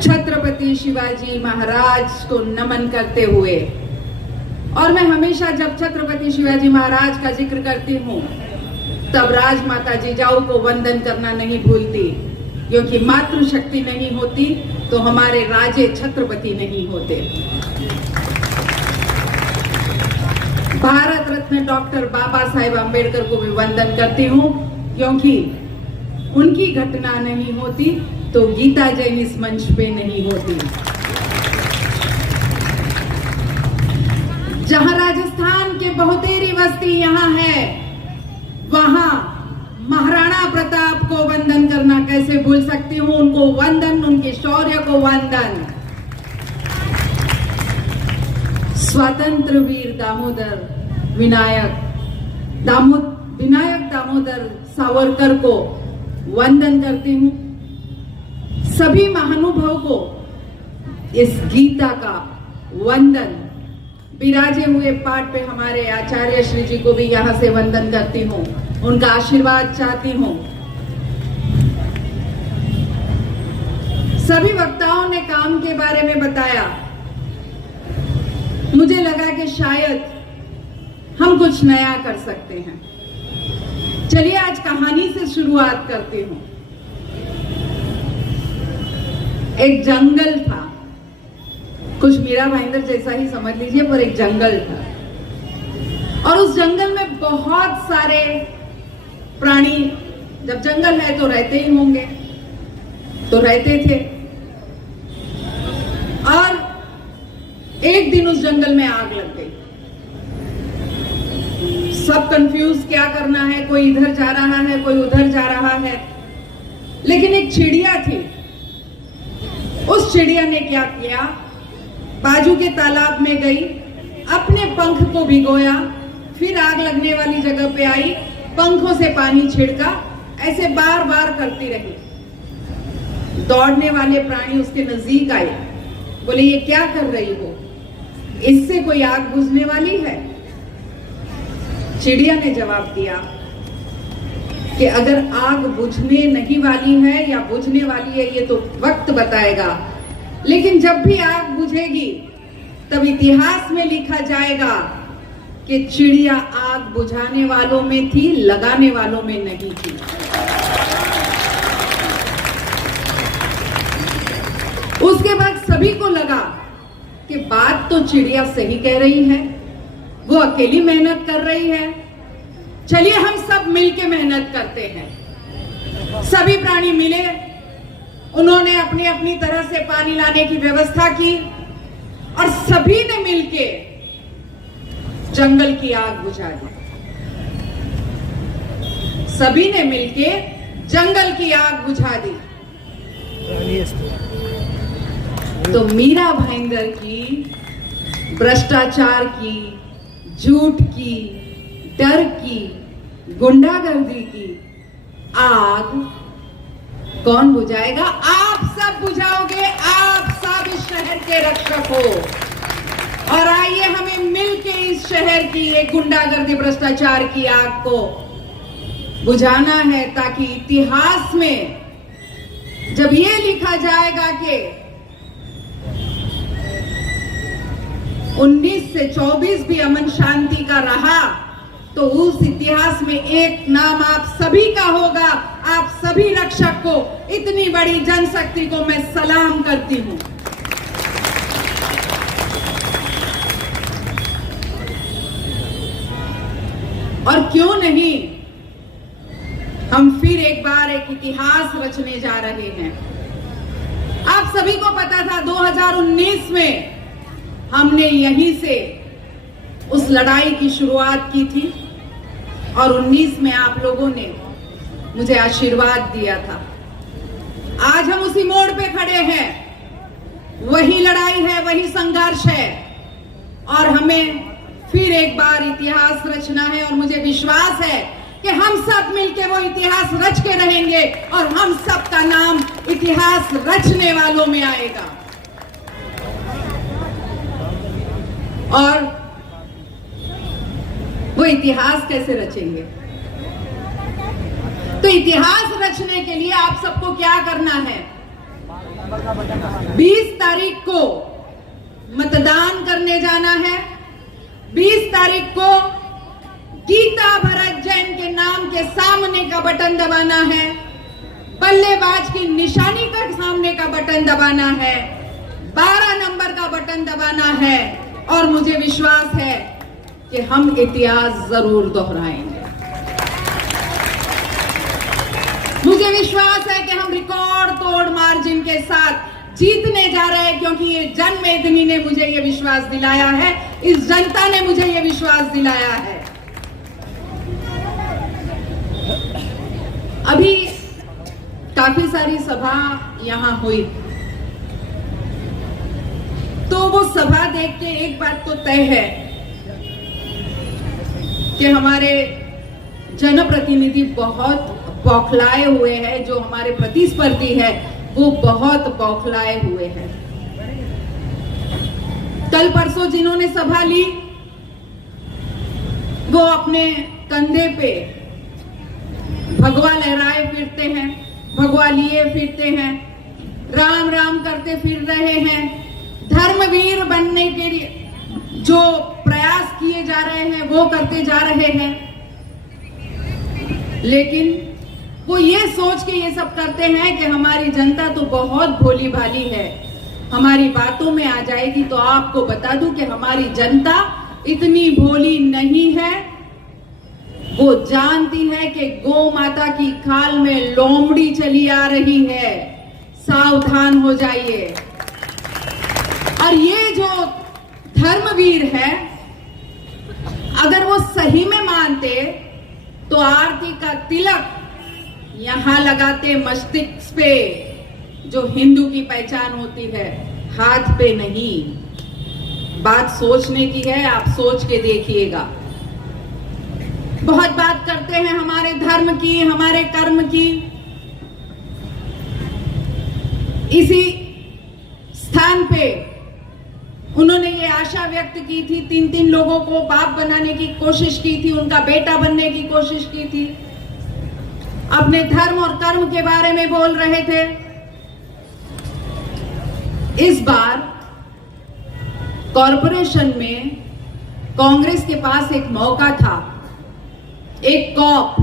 छत्रपति शिवाजी महाराज को नमन करते हुए, और मैं हमेशा जब छत्रपति शिवाजी महाराज का जिक्र करती हूँ तब राजमाता जिजाऊ को वंदन करना नहीं भूलती, क्योंकि मातृशक्ति नहीं होती तो हमारे राजे छत्रपति नहीं होते। भारत रत्न डॉक्टर बाबा साहेब अम्बेडकर को भी वंदन करती हूँ, क्योंकि उनकी घटना नहीं होती तो गीता जैन इस मंच पे नहीं होती। जहां राजस्थान के बहुतेरी बस्ती यहाँ है, वहां महाराणा प्रताप को वंदन करना कैसे भूल सकती हूँ। उनको वंदन, उनके शौर्य को वंदन। स्वतंत्र वीर विनायक दामोदर सावरकर को वंदन करती हूँ। सभी महानुभाव को इस गीता का वंदन। विराजे हुए पाठ पे हमारे आचार्य श्री जी को भी यहां से वंदन करती हूँ, उनका आशीर्वाद चाहती हूँ। सभी वक्ताओं ने काम के बारे में बताया। मुझे लगा कि शायद हम कुछ नया कर सकते हैं। चलिए आज कहानी से शुरुआत करती हूँ। एक जंगल था, कुछ मीरा भाईंदर जैसा ही समझ लीजिए, पर एक जंगल था और उस जंगल में बहुत सारे प्राणी, जब जंगल है तो रहते ही होंगे, तो रहते थे। और एक दिन उस जंगल में आग लग गई। सब कंफ्यूज, क्या करना है, कोई इधर जा रहा है, कोई उधर जा रहा है। लेकिन एक चिड़िया थी, उस चिड़िया ने क्या किया, बाजू के तालाब में गई, अपने पंख को भिगोया, फिर आग लगने वाली जगह पे आई, पंखों से पानी छिड़का, ऐसे बार बार करती रही। दौड़ने वाले प्राणी उसके नजदीक आए, बोले ये क्या कर रही हो, इससे कोई आग बुझने वाली है? चिड़िया ने जवाब दिया कि अगर आग बुझने नहीं वाली है या बुझने वाली है ये तो वक्त बताएगा, लेकिन जब भी आग बुझेगी तब इतिहास में लिखा जाएगा कि चिड़िया आग बुझाने वालों में थी, लगाने वालों में नहीं थी। उसके बाद सभी को लगा कि बात तो चिड़िया सही कह रही है, वो अकेली मेहनत कर रही है, चलिए हम सब मिलके मेहनत करते हैं। सभी प्राणी मिले, उन्होंने अपनी अपनी तरह से पानी लाने की व्यवस्था की और सभी ने मिलके जंगल की आग बुझा दी। सभी ने मिलके जंगल की आग बुझा दी। तो मीरा भाईंदर की भ्रष्टाचार की, झूठ की, डर की, गुंडागर्दी की आग कौन बुझाएगा? आप सब बुझाओगे। आप सब इस शहर के रक्षक हो और आइए हमें मिलके इस शहर की एक गुंडागर्दी, भ्रष्टाचार की आग को बुझाना है, ताकि इतिहास में जब ये लिखा जाएगा कि 19 से 24 भी अमन शांति का रहा, तो उस इतिहास में एक नाम आप सभी का होगा। आप सभी रक्षक को, इतनी बड़ी जनशक्ति को मैं सलाम करती हूं। और क्यों नहीं, हम फिर एक बार एक इतिहास रचने जा रहे हैं। आप सभी को पता था 2019 में हमने यहीं से उस लड़ाई की शुरुआत की थी और 19 में आप लोगों ने मुझे आशीर्वाद दिया था। आज हम उसी मोड़ पे खड़े हैं, वही लड़ाई है, वही संघर्ष है और हमें फिर एक बार इतिहास रचना है। और मुझे विश्वास है कि हम सब मिलके वो इतिहास रच के रहेंगे और हम सब का नाम इतिहास रचने वालों में आएगा। और वो इतिहास कैसे रचेंगे? तो इतिहास रचने के लिए आप सबको क्या करना है? 20 तारीख को मतदान करने जाना है। 20 तारीख को गीता भरत जैन के नाम के सामने का बटन दबाना है, बल्लेबाज की निशानी का सामने का बटन दबाना है, 12 नंबर का बटन दबाना है और मुझे विश्वास है कि हम इतिहास जरूर दोहराएंगे। मुझे विश्वास है कि हम रिकॉर्ड तोड़ मार्जिन के साथ जीतने जा रहे हैं, क्योंकि ये जनमेदिनी ने मुझे ये विश्वास दिलाया है, इस जनता ने मुझे ये विश्वास दिलाया है। अभी काफी सारी सभा यहां हुई, तो वो सभा देख के एक बात तो तय है कि हमारे जनप्रतिनिधि बहुत बौखलाए हुए हैं, जो हमारे प्रतिस्पर्धी है वो बहुत बौखलाए हुए हैं। कल परसों जिन्होंने सभा ली वो अपने कंधे पे भगवा लहराए फिरते हैं, भगवा लिए फिरते हैं, राम राम करते फिर रहे हैं, धर्मवीर बनने के लिए जो प्रयास किए जा रहे हैं वो करते जा रहे हैं, लेकिन वो ये सोच के ये सब करते हैं कि हमारी जनता तो बहुत भोली भाली है, हमारी बातों में आ जाएगी। तो आपको बता दूं कि हमारी जनता इतनी भोली नहीं है। वो जानती है कि गौ माता की खाल में लोमड़ी चली आ रही है, सावधान हो जाइए। और ये जो धर्मवीर है, अगर वो सही में मानते तो आरती का तिलक यहां लगाते मस्तिष्क पे, जो हिंदू की पहचान होती है, हाथ पे नहीं। बात सोचने की है, आप सोच के देखिएगा। बहुत बात करते हैं हमारे धर्म की, हमारे कर्म की। इसी स्थान पे उन्होंने ये आशा व्यक्त की थी, 3 लोगों को बाप बनाने की कोशिश की थी, उनका बेटा बनने की कोशिश की थी, अपने धर्म और कर्म के बारे में बोल रहे थे। इस बार कॉरपोरेशन में कांग्रेस के पास एक मौका था, एक कॉप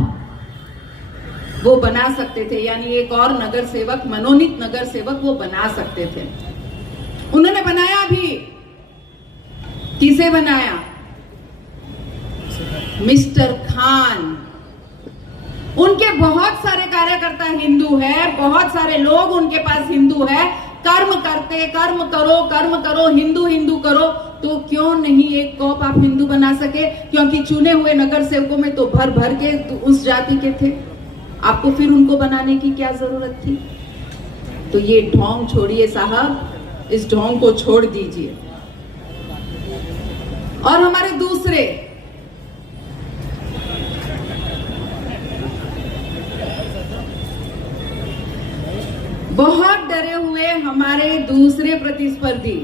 वो बना सकते थे, यानी एक और नगर सेवक, मनोनीत नगर सेवक वो बना सकते थे। उन्होंने बनाया भी। किसे बनाया? मिस्टर खान। उनके बहुत सारे कार्यकर्ता हिंदू है, बहुत सारे लोग उनके पास हिंदू है। कर्म करते, कर्म करो, हिंदू हिंदू करो, तो क्यों नहीं एक कॉप आप हिंदू बना सके? क्योंकि चुने हुए नगर सेवकों में तो भर भर के तो उस जाति के थे, आपको फिर उनको बनाने की क्या जरूरत थी? तो ये ढोंग छोड़िए साहब, इस ढोंग को छोड़ दीजिए। और हमारे दूसरे बहुत डरे हुए हमारे दूसरे प्रतिस्पर्धी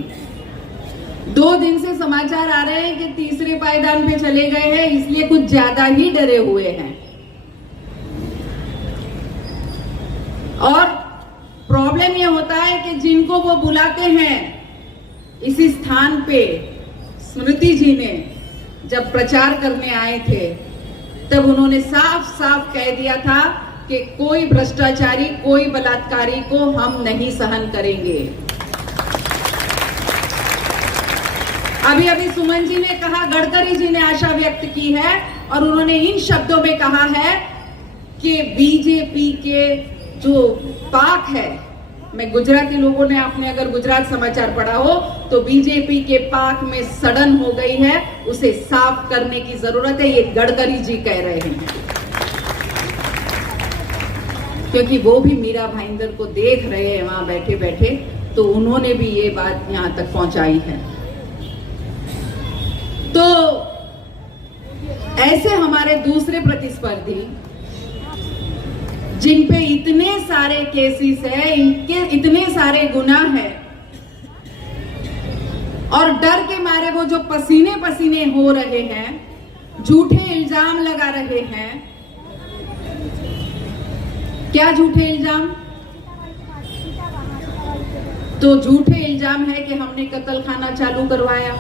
2 दिन से समाचार आ रहे हैं कि तीसरे पायदान पे चले गए हैं, इसलिए कुछ ज्यादा ही डरे हुए हैं। और प्रॉब्लम ये होता है कि जिनको वो बुलाते हैं इसी स्थान पे, स्मृति जी ने जब प्रचार करने आए थे तब उन्होंने साफ साफ कह दिया था कि कोई भ्रष्टाचारी, कोई बलात्कारी को हम नहीं सहन करेंगे। अभी अभी सुमन जी ने कहा, गडकरी जी ने आशा व्यक्त की है और उन्होंने इन शब्दों में कहा है कि बीजेपी के जो पाक है, मैं गुजराती लोगों ने, आपने अगर गुजरात समाचार पढ़ा हो तो बीजेपी के पाक में सड़न हो गई है, उसे साफ करने की जरूरत है, ये गडकरी जी कह रहे हैं। क्योंकि वो भी मीरा भाईंदर को देख रहे हैं वहां बैठे बैठे, तो उन्होंने भी ये बात यहां तक पहुंचाई है। तो ऐसे हमारे दूसरे प्रतिस्पर्धी जिन पे इतने सारे केसेस है, इनके इतने सारे गुनाह है, और डर के मारे वो जो पसीने पसीने हो रहे हैं, झूठे इल्जाम लगा रहे हैं। क्या झूठे इल्जाम? तो झूठे इल्जाम है कि हमने कत्ल खाना चालू करवाया।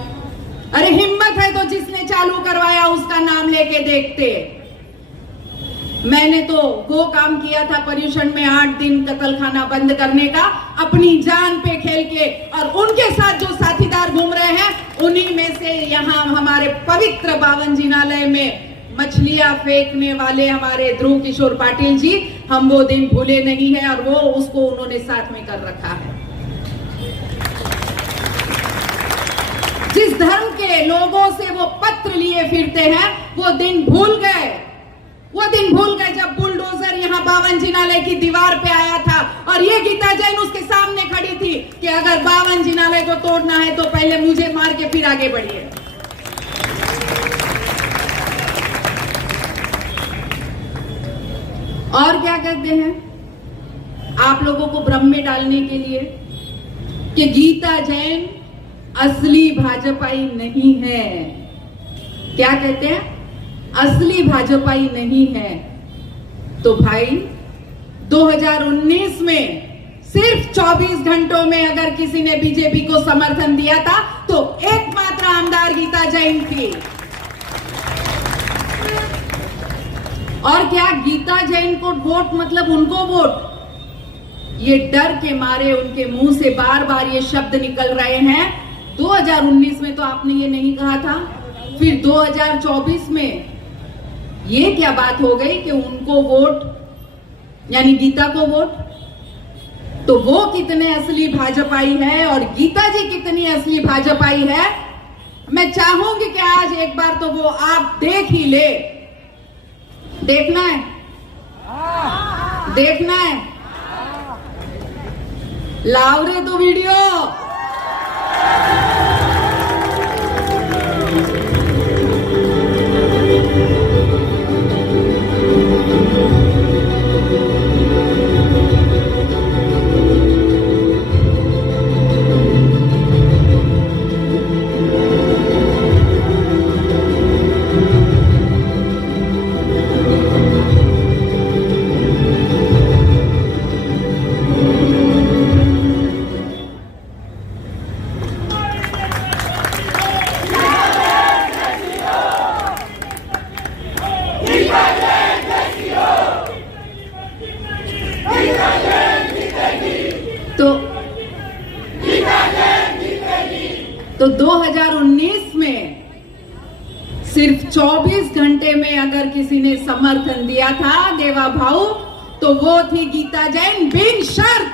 अरे हिम्मत है तो जिसने चालू करवाया उसका नाम लेके देखते। मैंने तो वो काम किया था पर्यूषण में 8 दिन कत्ल खाना बंद करने का, अपनी जान पे खेल के, और उनके साथ जो साथीदार घूम रहे हैं उन्हीं में से यहाँ हमारे पवित्र बावन जिनालय में मछलियां फेंकने वाले हमारे ध्रुव किशोर पाटिल जी, हम वो दिन भूले नहीं है और वो उसको उन्होंने साथ में कर रखा है। जिस धर्म के लोगों से वो पत्र लिए फिरते हैं वो दिन भूल गए। वो दिन भूल गए जब बुलडोजर यहाँ बावन जिनालय की दीवार पे आया था और ये गीता जैन उसके सामने खड़ी थी कि अगर बावन जिनालय को तोड़ना है तो पहले मुझे मार के फिर आगे बढ़िए। और क्या कहते हैं आप लोगों को भ्रम में डालने के लिए कि गीता जैन असली भाजपाई नहीं है। क्या कहते हैं? असली भाजपाई नहीं है। तो भाई 2019 में सिर्फ 24 घंटों में अगर किसी ने बीजेपी को समर्थन दिया था तो एकमात्र आमदार गीता जैन थी। और क्या गीता जैन को वोट मतलब उनको वोट? ये डर के मारे उनके मुंह से बार बार ये शब्द निकल रहे हैं। 2019 में तो आपने ये नहीं कहा था, फिर 2024 में ये क्या बात हो गई कि उनको वोट यानी गीता को वोट? तो वो कितने असली भाजपाई है और गीता जी कितनी असली भाजपाई है, मैं चाहूंगी कि आज एक बार तो वो आप देख ही ले। देखना है? देखना है? लाओ रे तो वीडियो। तो 2019 में सिर्फ 24 घंटे में अगर किसी ने समर्थन दिया था देवा भाऊ तो वो थी गीता जैन बिन शर्त।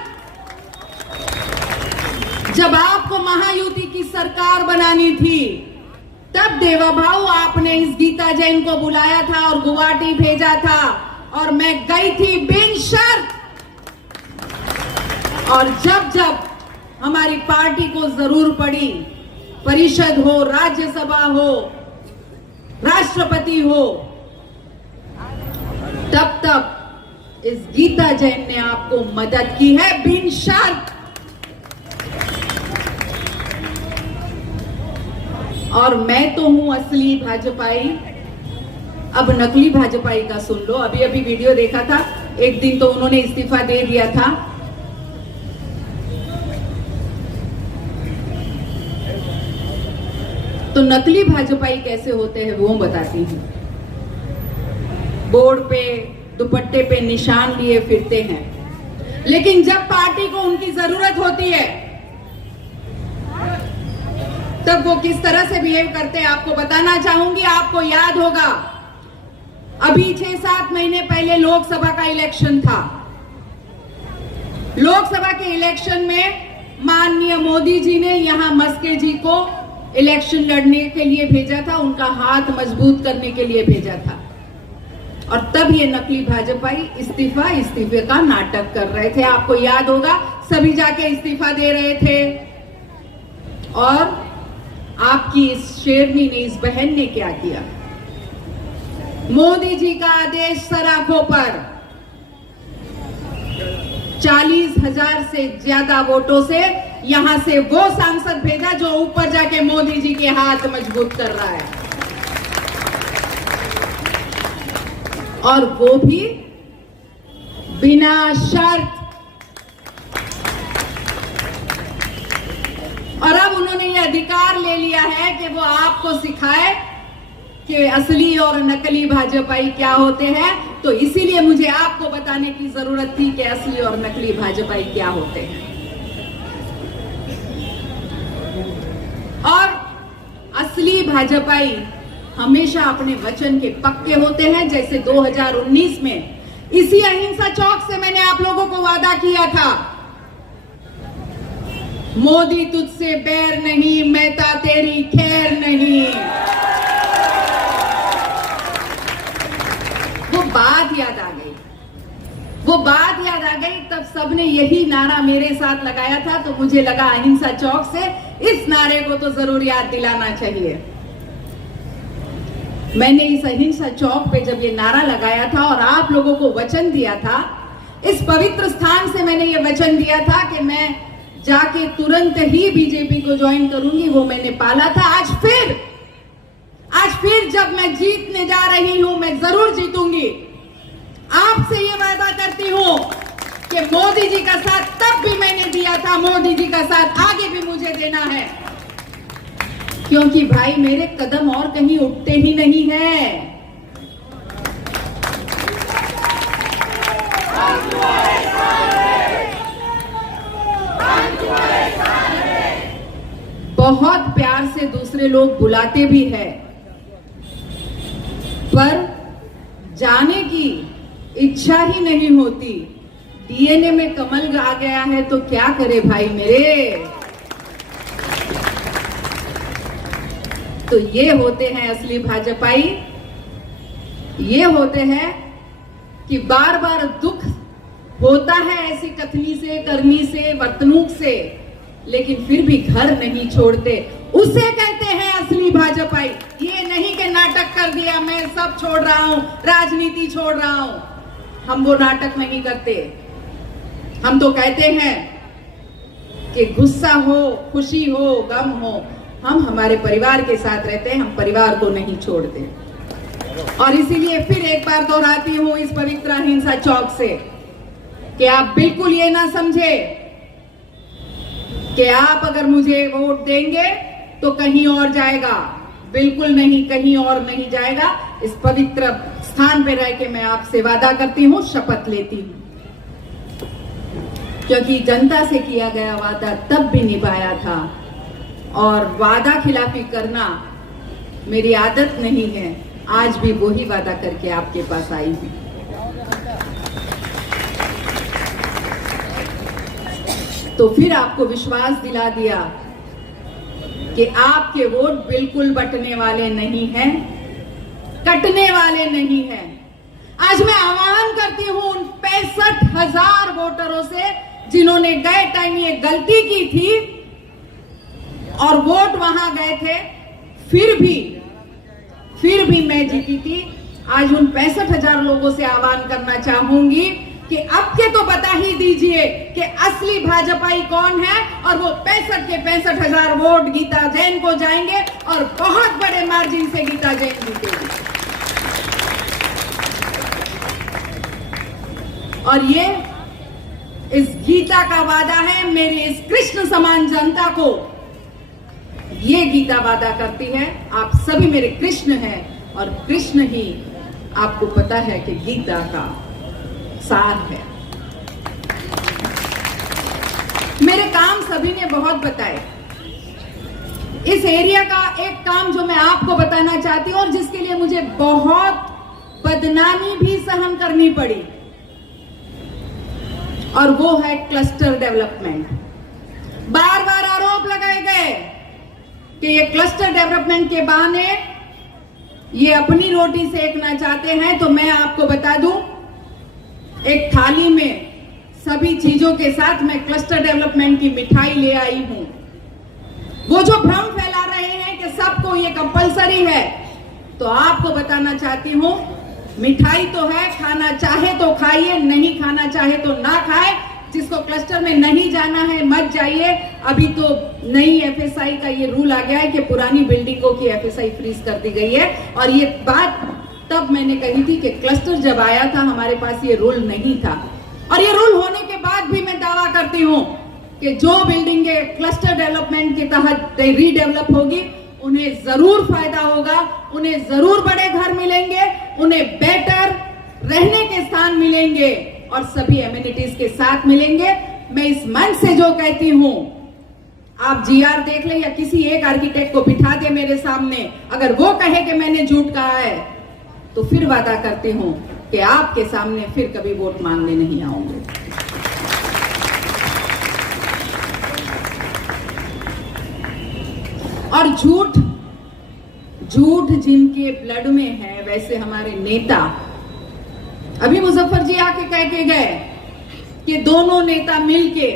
जब आपको महायुति की सरकार बनानी थी तब देवा भाऊ आपने इस गीता जैन को बुलाया था और गुवाहाटी भेजा था और मैं गई थी बिन शर्त। और जब जब हमारी पार्टी को जरूर पड़ी, परिषद हो, राज्यसभा हो, राष्ट्रपति हो, तब तब इस गीता जैन ने आपको मदद की है बिन शर्त। और मैं तो हूं असली भाजपाई। अब नकली भाजपाई का सुन लो। अभी अभी वीडियो देखा था, एक दिन तो उन्होंने इस्तीफा दे दिया था। तो नकली भाजपाई कैसे होते हैं वो बताती हूं। बोर्ड पे दुपट्टे पे निशान लिए फिरते हैं, लेकिन जब पार्टी को उनकी जरूरत होती है तब वो किस तरह से बिहेव करते हैं आपको बताना चाहूंगी। आपको याद होगा अभी 6-7 महीने पहले लोकसभा का इलेक्शन था। लोकसभा के इलेक्शन में माननीय मोदी जी ने यहां मस्के जी को इलेक्शन लड़ने के लिए भेजा था, उनका हाथ मजबूत करने के लिए भेजा था। और तब ये नकली भाजपाई इस्तीफे का नाटक कर रहे थे। आपको याद होगा सभी जाके इस्तीफा दे रहे थे। और आपकी इस शेरनी ने, इस बहन ने क्या किया? मोदी जी का आदेश सराखों पर 40,000 से ज्यादा वोटों से यहां से वो सांसद भेजा जो ऊपर जाके मोदी जी के हाथ मजबूत कर रहा है, और वो भी बिना शर्त। उन्होंने ये अधिकार ले लिया है कि वो आपको सिखाए कि असली और नकली भाजपाई क्या होते हैं। तो इसीलिए मुझे आपको बताने की जरूरत थी कि असली और नकली भाजपाई क्या होते हैं। और असली भाजपाई हमेशा अपने वचन के पक्के होते हैं। जैसे 2019 में इसी अहिंसा चौक से मैंने आप लोगों को वादा किया था, मोदी तुझसे बैर नहीं, मेहता तेरी खैर नहीं। वो बात याद आ गई, वो बात याद आ गई। तब सबने यही नारा मेरे साथ लगाया था, तो मुझे लगा अहिंसा चौक से इस नारे को तो जरूर याद दिलाना चाहिए। मैंने इस अहिंसा चौक पे जब ये नारा लगाया था और आप लोगों को वचन दिया था, इस पवित्र स्थान से मैंने ये वचन दिया था कि मैं जाके तुरंत ही बीजेपी को ज्वाइन करूंगी, वो मैंने पाला था। आज फिर जब मैं जीतने जा रही हूं, मैं जरूर जीतूंगी। आपसे ये वादा करती हूं कि मोदी जी का साथ तब भी मैंने दिया था, मोदी जी का साथ आगे भी मुझे देना है, क्योंकि भाई मेरे कदम और कहीं उठते ही नहीं हैं। बहुत प्यार से दूसरे लोग बुलाते भी हैं, पर जाने की इच्छा ही नहीं होती। डीएनए में कमल आ गया है तो क्या करे भाई मेरे। तो ये होते हैं असली भाजपाई। ये होते हैं कि बार बार दुख होता है ऐसी कथनी से, करनी से, वर्तणूक से, लेकिन फिर भी घर नहीं छोड़ते। उसे कहते हैं असली भाजपाई। ये नहीं कि नाटक कर दिया, मैं सब छोड़ रहा हूं, राजनीति छोड़ रहा हूं। हम वो नाटक नहीं करते। हम तो कहते हैं कि गुस्सा हो, खुशी हो, गम हो, हम हमारे परिवार के साथ रहते हैं, हम परिवार को नहीं छोड़ते। और इसीलिए फिर एक बार दोहराती हूं इस पवित्र अहिंसा चौक से कि आप बिल्कुल ये ना समझे कि आप अगर मुझे वोट देंगे तो कहीं और जाएगा। बिल्कुल नहीं, कहीं और नहीं जाएगा। इस पवित्र स्थान पे रह के मैं आपसे वादा करती हूं, शपथ लेती हूं, क्योंकि जनता से किया गया वादा तब भी निभाया था और वादा खिलाफी करना मेरी आदत नहीं है। आज भी वही वादा करके आपके पास आई हूं। तो फिर आपको विश्वास दिला दिया कि आपके वोट बिल्कुल बटने वाले नहीं हैं, कटने वाले नहीं हैं। आज मैं आह्वान करती हूं उन 65,000 वोटरों से जिन्होंने गए टाइम ये गलती की थी और वोट वहां गए थे, फिर भी मैं जीती थी। आज उन 65,000 लोगों से आह्वान करना चाहूंगी कि अब के तो बता ही दीजिए कि असली भाजपाई कौन है। और वो 65 के 65,000 वोट गीता जैन को जाएंगे और बहुत बड़े मार्जिन से गीता जैन जीतेगी। और ये इस गीता का वादा है मेरी इस कृष्ण समान जनता को। ये गीता वादा करती है, आप सभी मेरे कृष्ण हैं और कृष्ण ही आपको पता है कि गीता का सार है। मेरे काम सभी ने बहुत बताए। इस एरिया का एक काम जो मैं आपको बताना चाहती हूं और जिसके लिए मुझे बहुत बदनामी भी सहन करनी पड़ी, और वो है क्लस्टर डेवलपमेंट। बार बार आरोप लगाए गए कि ये क्लस्टर डेवलपमेंट के बहाने ये अपनी रोटी सेकना चाहते हैं। तो मैं आपको बता दूं, एक थाली में सभी चीजों के साथ मैं क्लस्टर डेवलपमेंट की मिठाई ले आई हूं। वो जो भ्रम फैला रहे हैं कि सबको ये कंपलसरी है, तो आपको बताना चाहती हूं, मिठाई तो है, खाना चाहे तो खाइए, नहीं खाना चाहे तो ना खाए। जिसको क्लस्टर में नहीं जाना है मत जाइए। अभी तो नई एफएसआई का ये रूल आ गया है कि पुरानी बिल्डिंगों की एफएसआई फ्रीज कर दी गई है। और ये बात तब मैंने कही थी कि क्लस्टर जब आया था हमारे पास ये रूल नहीं था। और ये रूल होने के बाद भी मैं दावा करती हूं कि जो बिल्डिंगें क्लस्टर डेवलपमेंट के तहत रीडेवलप होगी, उन्हें जरूर फायदा होगा, उन्हें जरूर बड़े घर मिलेंगे, उन्हें बेटर रहने के स्थान मिलेंगे और सभी एमिनिटीज के साथ मिलेंगे। मैं इस मंच से जो कहती हूं, आप जीआर देख ले या किसी एक आर्किटेक्ट को बिठा दे मेरे सामने, अगर वो कहे कि मैंने झूठ कहा है, तो फिर वादा करती हूं कि आपके सामने फिर कभी वोट मांगने नहीं आऊंगे। और झूठ जिनके ब्लड में है, वैसे हमारे नेता अभी मुजफ्फर जी आके कह के गए कि दोनों नेता मिलके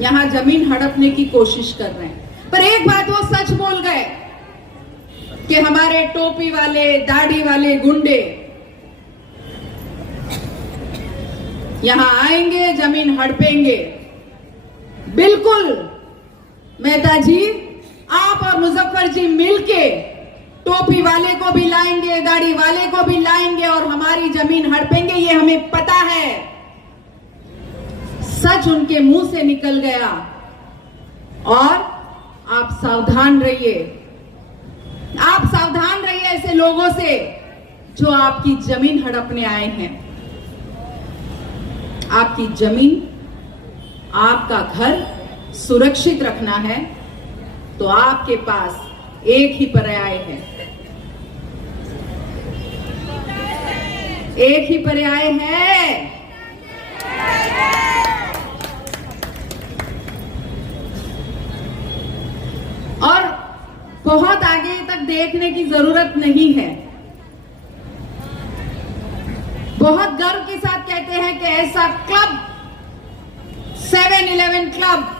यहां जमीन हड़पने की कोशिश कर रहे हैं, पर एक बात वो सच बोल गए कि हमारे टोपी वाले, दाढ़ी वाले गुंडे यहां आएंगे, जमीन हड़पेंगे। बिल्कुल मेहता जी, आप और मुजफ्फर जी मिलके टोपी वाले को भी लाएंगे, दाढ़ी वाले को भी लाएंगे और हमारी जमीन हड़पेंगे, ये हमें पता है। सच उनके मुंह से निकल गया और आप सावधान रहिए, आप सावधान रहिए ऐसे लोगों से जो आपकी जमीन हड़पने आए हैं। आपकी जमीन, आपका घर सुरक्षित रखना है तो आपके पास एक ही पर्याय है, एक ही पर्याय है, और बहुत आगे तक देखने की जरूरत नहीं है। बहुत गर्व के साथ कहते हैं कि ऐसा क्लब 7-11 क्लब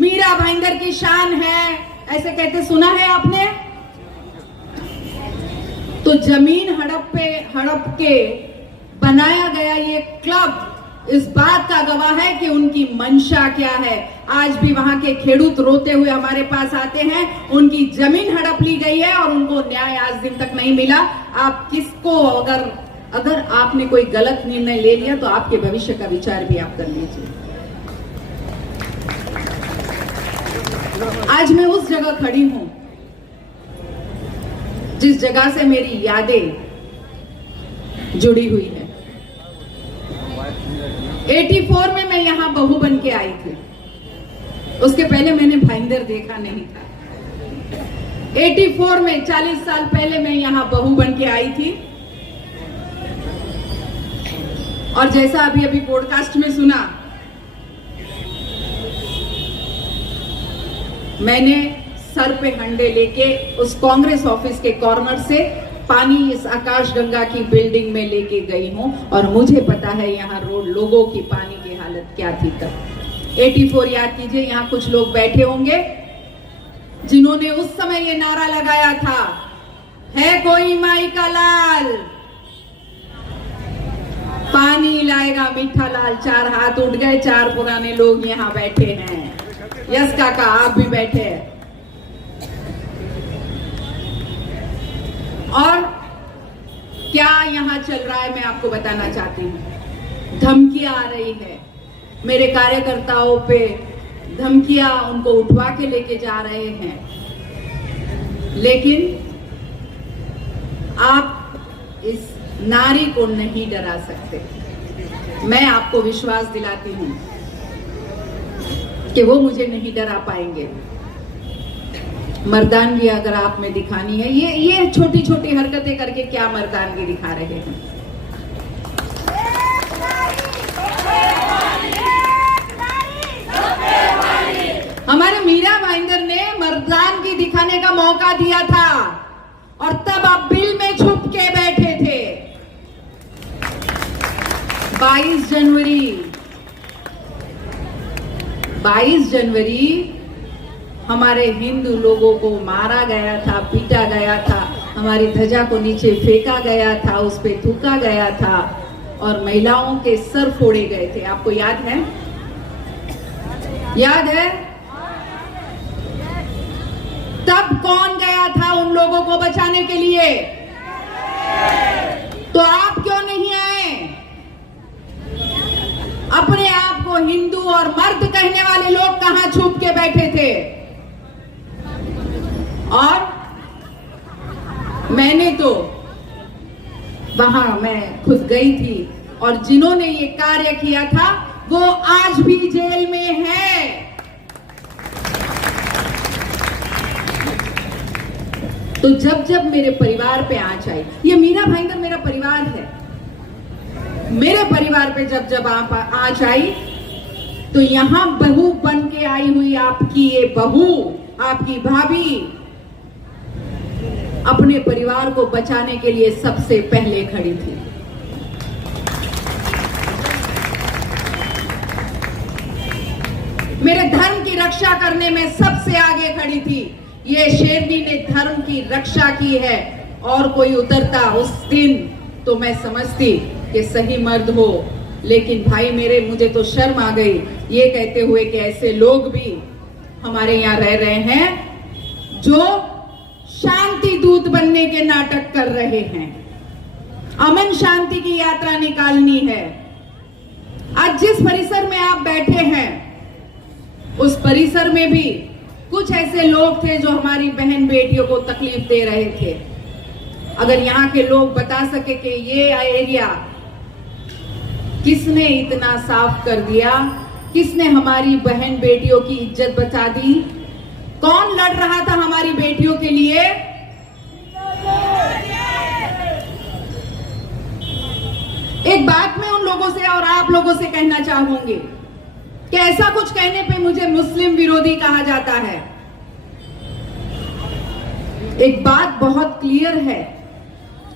मीरा भाईंदर की शान है, ऐसे कहते सुना है आपने? तो जमीन हड़प के बनाया गया ये क्लब इस बात का गवाह है कि उनकी मंशा क्या है। आज भी वहां के खेडूत रोते हुए हमारे पास आते हैं, उनकी जमीन हड़प ली गई है और उनको न्याय आज दिन तक नहीं मिला। आप किसको, अगर आपने कोई गलत निर्णय ले लिया तो आपके भविष्य का विचार भी आप कर लीजिए। आज मैं उस जगह खड़ी हूं जिस जगह से मेरी यादें जुड़ी हुई है। 84 में मैं यहां बहू बन के आई थी, उसके पहले मैंने भाईंदर देखा नहीं था। 84 में 40 साल पहले मैं यहां बहू बन के आई थी और जैसा अभी पॉडकास्ट में सुना, मैंने सर पे हंडे लेके उस कांग्रेस ऑफिस के कॉर्नर से पानी इस आकाशगंगा की बिल्डिंग में लेके गई हूं और मुझे पता है यहाँ रोड लोगों की पानी की हालत क्या थी तब। 84 याद कीजिए, यहाँ कुछ लोग बैठे होंगे जिन्होंने उस समय ये नारा लगाया था, है कोई माई का लाल पानी लाएगा मीठा लाल। 4 हाथ उठ गए, 4 पुराने लोग यहाँ बैठे हैं। यस काका, आप भी बैठे हैं। और क्या यहां चल रहा है मैं आपको बताना चाहती हूं। धमकियां आ रही है मेरे कार्यकर्ताओं पे, धमकियां उनको उठवा के लेके जा रहे हैं, लेकिन आप इस नारी को नहीं डरा सकते। मैं आपको विश्वास दिलाती हूं कि वो मुझे नहीं डरा पाएंगे। मर्दानगी अगर आप में दिखानी है, ये छोटी छोटी हरकतें करके क्या मर्दानगी दिखा रहे हैं। हमारे मीरा भाईंदर ने मर्दानगी दिखाने का मौका दिया था और तब आप बिल में छुप के बैठे थे। 22 जनवरी हमारे हिंदू लोगों को मारा गया था, पीटा गया था, हमारी ध्वजा को नीचे फेंका गया था, उस पे थूका गया था और महिलाओं के सर फोड़े गए थे। आपको याद है? याद है? तब कौन गया था उन लोगों को बचाने के लिए? तो आप क्यों नहीं आए? अपने आप को हिंदू और मर्द कहने वाले लोग कहां छुप के बैठे थे? और मैंने तो वहां मैं खुद गई थी और जिन्होंने ये कार्य किया था वो आज भी जेल में है। तो जब जब मेरे परिवार पे आंच आई, ये मीरा भाईंदर मेरा परिवार है, मेरे परिवार पे जब जब आंच आई तो यहां बहू बन के आई हुई आपकी ये बहू, आपकी भाभी अपने परिवार को बचाने के लिए सबसे पहले खड़ी थी। मेरे धर्म की रक्षा करने में सबसे आगे खड़ी थी। ये शेरनी ने धर्म की रक्षा की है और कोई उतरता उस दिन तो मैं समझती कि सही मर्द हो, लेकिन भाई मेरे मुझे तो शर्म आ गई ये कहते हुए कि ऐसे लोग भी हमारे यहाँ रह रहे हैं जो शांति दूत बनने के नाटक कर रहे हैं, अमन शांति की यात्रा निकालनी है। आज जिस परिसर में आप बैठे हैं उस परिसर में भी कुछ ऐसे लोग थे जो हमारी बहन बेटियों को तकलीफ दे रहे थे। अगर यहाँ के लोग बता सके कि ये एरिया किसने इतना साफ कर दिया, किसने हमारी बहन बेटियों की इज्जत बचा दी, कौन लड़ रहा था हमारी बेटियों के लिए, एक बात मैं उन लोगों से और आप लोगों से कहना चाहूंगी कि ऐसा कुछ कहने पे मुझे मुस्लिम विरोधी कहा जाता है। एक बात बहुत क्लियर है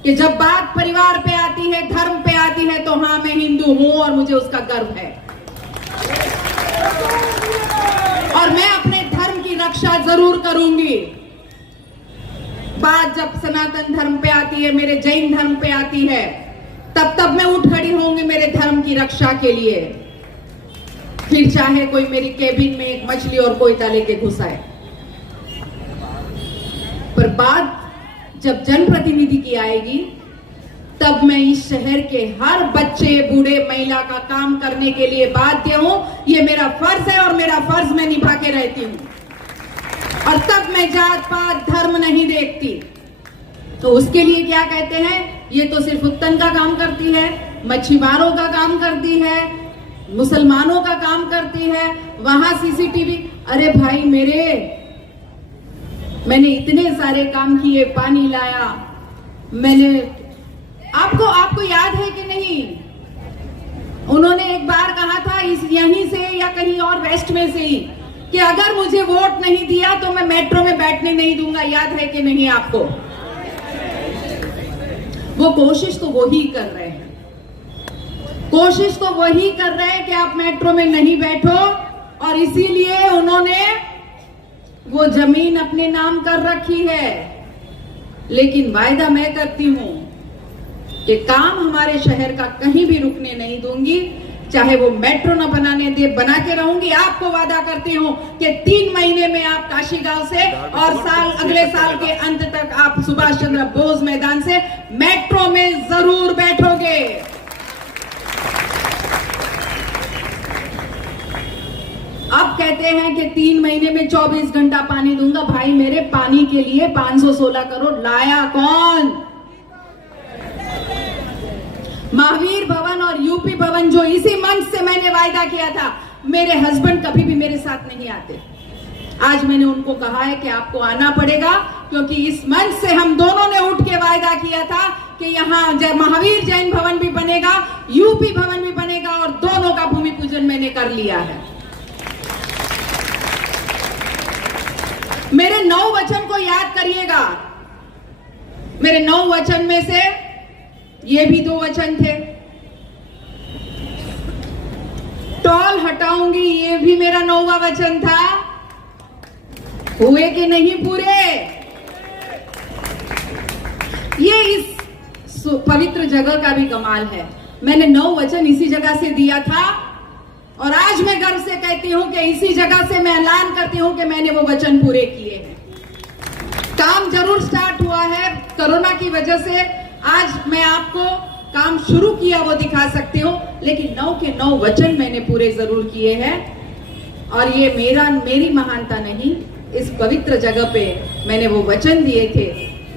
कि जब बात परिवार पे आती है, धर्म पे आती है, तो हाँ मैं हिंदू हूं और मुझे उसका गर्व है और मैं अपने धर्म की रक्षा जरूर करूंगी। बात जब सनातन धर्म पे आती है, मेरे जैन धर्म पे आती है, तब मैं उठ खड़ी होंगी मेरे धर्म की रक्षा के लिए, फिर चाहे कोई मेरी केबिन में एक मछली और कोयता लेके घुसाए। पर बात जब जनप्रतिनिधि की आएगी तब मैं इस शहर के हर बच्चे, बूढ़े, महिला का काम करने के लिए बाध्य हूं। ये मेरा फर्ज है और मेरा फर्ज मैं निभा के रहती हूं और तब मैं जात पात धर्म नहीं देखती। तो उसके लिए क्या कहते हैं, ये तो सिर्फ उत्तन का काम करती है, मच्छीमारों का काम करती है, मुसलमानों का काम करती है, वहां सीसीटीवी। अरे भाई मेरे, मैंने इतने सारे काम किए, पानी लाया मैंने, आपको याद है कि नहीं, उन्होंने एक बार कहा था इस यहीं से या कहीं और वेस्ट में से ही कि अगर मुझे वोट नहीं दिया तो मैं मेट्रो में बैठने नहीं दूंगा। याद है कि नहीं आपको? वो कोशिश तो वही कर रहे हैं, कोशिश तो वही कर रहे हैं कि आप मेट्रो में नहीं बैठो और इसीलिए उन्होंने वो जमीन अपने नाम कर रखी है। लेकिन वायदा मैं करती हूं कि काम हमारे शहर का कहीं भी रुकने नहीं दूंगी, चाहे वो मेट्रो न बनाने दे, बना के रहूंगी। आपको वादा करती हूं कि 3 महीने में आप काशी गांव से और अगले साल के अंत तक आप सुभाष चंद्र बोस मैदान से मेट्रो में जरूर बैठोगे। अब कहते हैं कि 3 महीने में 24 घंटा पानी दूंगा। भाई मेरे, पानी के लिए 516 करोड़ लाया कौन? महावीर भवन और यूपी भवन, जो इसी मंच से मैंने वायदा किया था। मेरे हस्बैंड कभी भी मेरे साथ नहीं आते। आज मैंने उनको कहा है कि आपको आना पड़ेगा, क्योंकि इस मंच से हम दोनों ने उठ के वायदा किया था कि यहाँ महावीर जैन भवन भी बनेगा, यूपी भवन भी बनेगा और दोनों का भूमि पूजन मैंने कर लिया है। मेरे 9 वचन को याद करिएगा। मेरे 9 वचन में से ये भी 2 वचन थे। टोल हटाऊंगी, ये भी मेरा 9वां वचन था। हुए कि नहीं पूरे? ये इस पवित्र जगह का भी कमाल है। मैंने 9 वचन इसी जगह से दिया था और आज मैं गर्व से कहती हूं कि इसी जगह से मैं ऐलान करती हूं कि मैंने वो वचन पूरे किए हैं। काम जरूर स्टार्ट हुआ है कोरोना की वजह से, आज मैं आपको काम शुरू किया वो दिखा सकती हूँ, लेकिन 9 के 9 वचन मैंने पूरे जरूर किए हैं। और ये मेरी महानता नहीं, इस पवित्र जगह पे मैंने वो वचन दिए थे,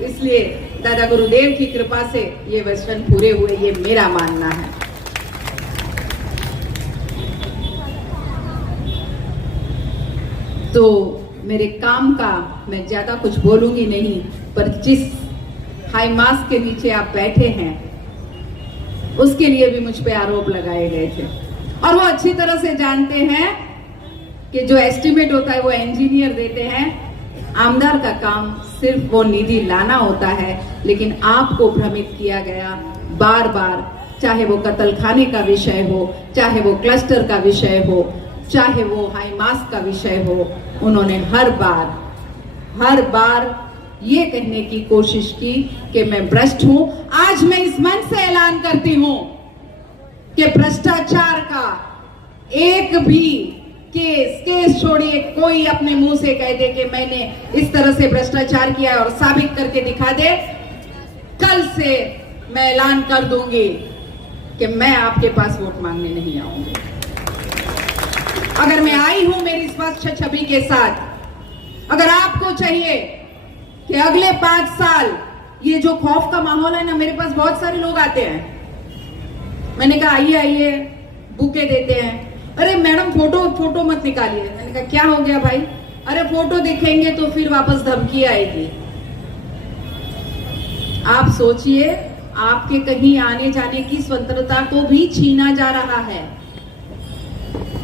इसलिए दादा गुरुदेव की कृपा से ये वचन पूरे हुए, ये मेरा मानना है। तो मेरे काम का मैं ज्यादा कुछ बोलूंगी नहीं, पर जिस हाई मास्क के नीचे आप बैठे हैं उसके लिए भी मुझ पे आरोप लगाए गए थे, और वो अच्छी तरह से जानते हैं कि जो एस्टिमेट होता है वो इंजीनियर देते हैं, आमदार का काम सिर्फ वो निधि लाना होता है। लेकिन आपको भ्रमित किया गया बार बार, चाहे वो कत्ल खाने का विषय हो, चाहे वो क्लस्टर का विषय हो, चाहे वो हाई मास्क का विषय हो, उन्होंने हर बार ये कहने की कोशिश की कि मैं भ्रष्ट हूं। आज मैं इस मंच से ऐलान करती हूं कि भ्रष्टाचार का एक भी केस छोड़िए, कोई अपने मुंह से कह दे कि मैंने इस तरह से भ्रष्टाचार किया और साबित करके दिखा दे, कल से मैं ऐलान कर दूंगी कि मैं आपके पास वोट मांगने नहीं आऊंगी। अगर मैं आई हूं मेरी स्वस्थ छवि के साथ, अगर आपको चाहिए कि अगले 5 साल ये जो खौफ का माहौल है ना, मेरे पास बहुत सारे लोग आते हैं, मैंने कहा आइए बुके देते हैं, अरे मैडम फोटो मत निकालिए। मैंने कहा क्या हो गया भाई? अरे फोटो दिखेंगे तो फिर वापस धमकी आएगी। आप सोचिए, आपके कहीं आने जाने की स्वतंत्रता को भी छीना जा रहा है,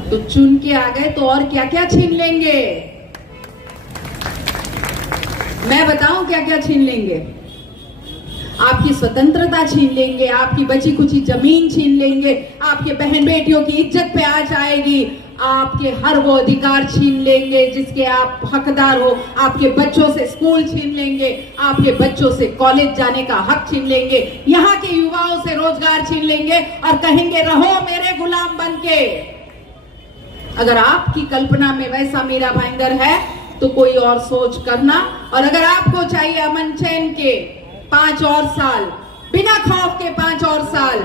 तो चुन के आ गए तो और क्या क्या छीन लेंगे। मैं बताऊं क्या क्या छीन लेंगे? आपकी स्वतंत्रता छीन लेंगे, आपकी बची कुची जमीन छीन लेंगे, आपके बहन बेटियों की इज्जत पे आंच आएगी, आपके हर वो अधिकार छीन लेंगे जिसके आप हकदार हो, आपके बच्चों से स्कूल छीन लेंगे, आपके बच्चों से कॉलेज जाने का हक छीन लेंगे, यहाँ के युवाओं से रोजगार छीन लेंगे और कहेंगे रहो मेरे गुलाम बनके। अगर आपकी कल्पना में वैसा मीरा भाईंदर है तो कोई और सोच करना। और अगर आपको चाहिए अमन चैन के 5 और साल, बिना खौफ के 5 और साल,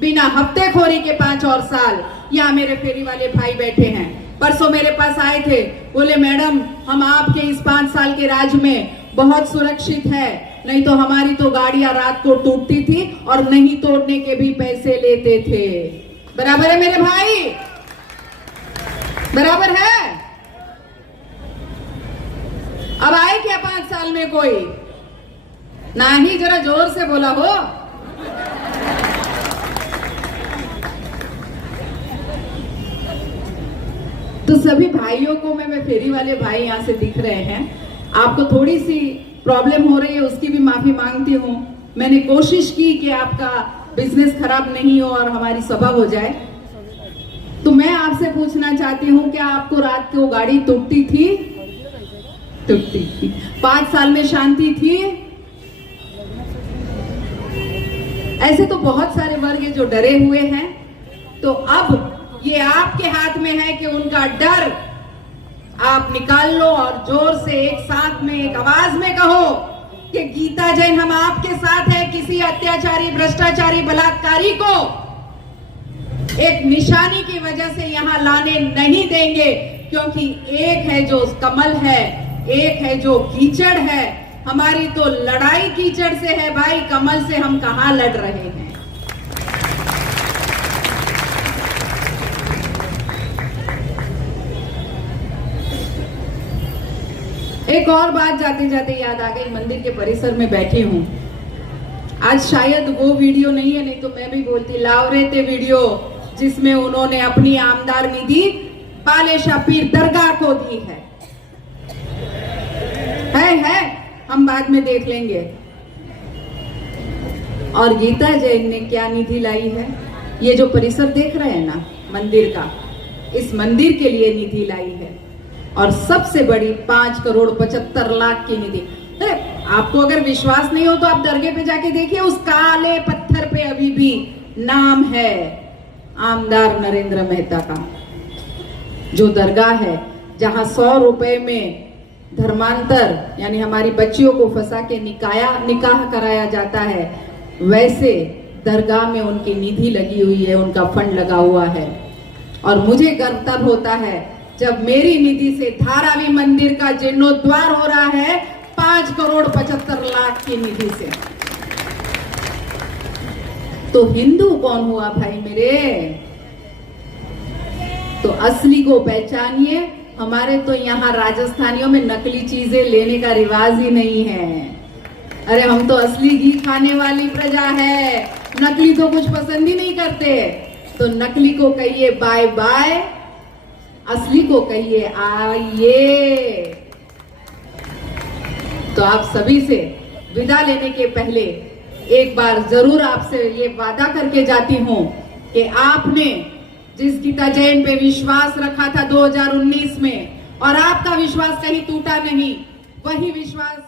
बिना हफ्तेखोरी के 5 और साल, यहाँ मेरे फेरी वाले भाई बैठे हैं, परसों मेरे पास आए थे, बोले मैडम हम आपके इस 5 साल के राज में बहुत सुरक्षित है, नहीं तो हमारी तो गाड़ियां रात को टूटती थी और नहीं तोड़ने के भी पैसे लेते थे। बराबर है मेरे भाई? बराबर है? अब आए क्या 5 साल में कोई? ना ही जरा जोर से बोला हो। तो सभी भाइयों को मैं फेरी वाले भाई यहां से दिख रहे हैं, आपको थोड़ी सी प्रॉब्लम हो रही है, उसकी भी माफी मांगती हूं। मैंने कोशिश की कि आपका बिजनेस खराब नहीं हो और हमारी सभा हो जाए। तो मैं आपसे पूछना चाहती हूं, क्या आपको रात को गाड़ी टूटती थी? टूटती थी। 5 साल में शांति थी? ऐसे तो बहुत सारे वर्ग जो डरे हुए हैं, तो अब ये आपके हाथ में है कि उनका डर आप निकाल लो और जोर से एक साथ में एक आवाज में कहो कि गीता जैन हम आपके साथ है, किसी अत्याचारी भ्रष्टाचारी बलात्कारी को एक निशानी की वजह से यहां लाने नहीं देंगे। क्योंकि एक है जो कमल है, एक है जो कीचड़ है। हमारी तो लड़ाई कीचड़ से है भाई, कमल से हम कहां लड़ रहे हैं। एक और बात जाते जाते याद आ गई, मंदिर के परिसर में बैठी हूं। आज शायद वो वीडियो नहीं है, नहीं तो मैं भी बोलती, लावरे थे वीडियो जिसमें उन्होंने अपनी आमदार निधि बाले शाह पीर दरगाह को दी है। हम बाद में देख लेंगे। और गीता जैन ने क्या निधि लाई है? ये जो परिसर देख रहे हैं ना मंदिर का, इस मंदिर के लिए निधि लाई है, और सबसे बड़ी 5,75,00,000 की निधि। अरे आपको अगर विश्वास नहीं हो तो आप दरगाह पे जाके देखिए, उस काले पत्थर पे अभी भी नाम है आमदार नरेंद्र मेहता का। जो दरगाह है जहां 100 रुपए में धर्मांतर यानी हमारी बच्चियों को फंसा के निकाह कराया जाता है, वैसे दरगाह में उनकी निधि लगी हुई है, उनका फंड लगा हुआ है। और मुझे गर्व तब होता है जब मेरी निधि से धारावी मंदिर का जीर्णोद्धार हो रहा है 5,75,00,000 की निधि से। तो हिंदू कौन हुआ भाई मेरे? तो असली को पहचानिए। हमारे तो यहाँ राजस्थानियों में नकली चीजें लेने का रिवाज ही नहीं है। अरे हम तो असली घी खाने वाली प्रजा है, नकली तो कुछ पसंद ही नहीं करते। तो नकली को कहिए बाय बाय, असली को कहिए आइए। तो आप सभी से विदा लेने के पहले एक बार जरूर आपसे ये वादा करके जाती हूं कि आपने जिस गीता जैन पे विश्वास रखा था 2019 में, और आपका विश्वास कहीं टूटा नहीं, वही विश्वास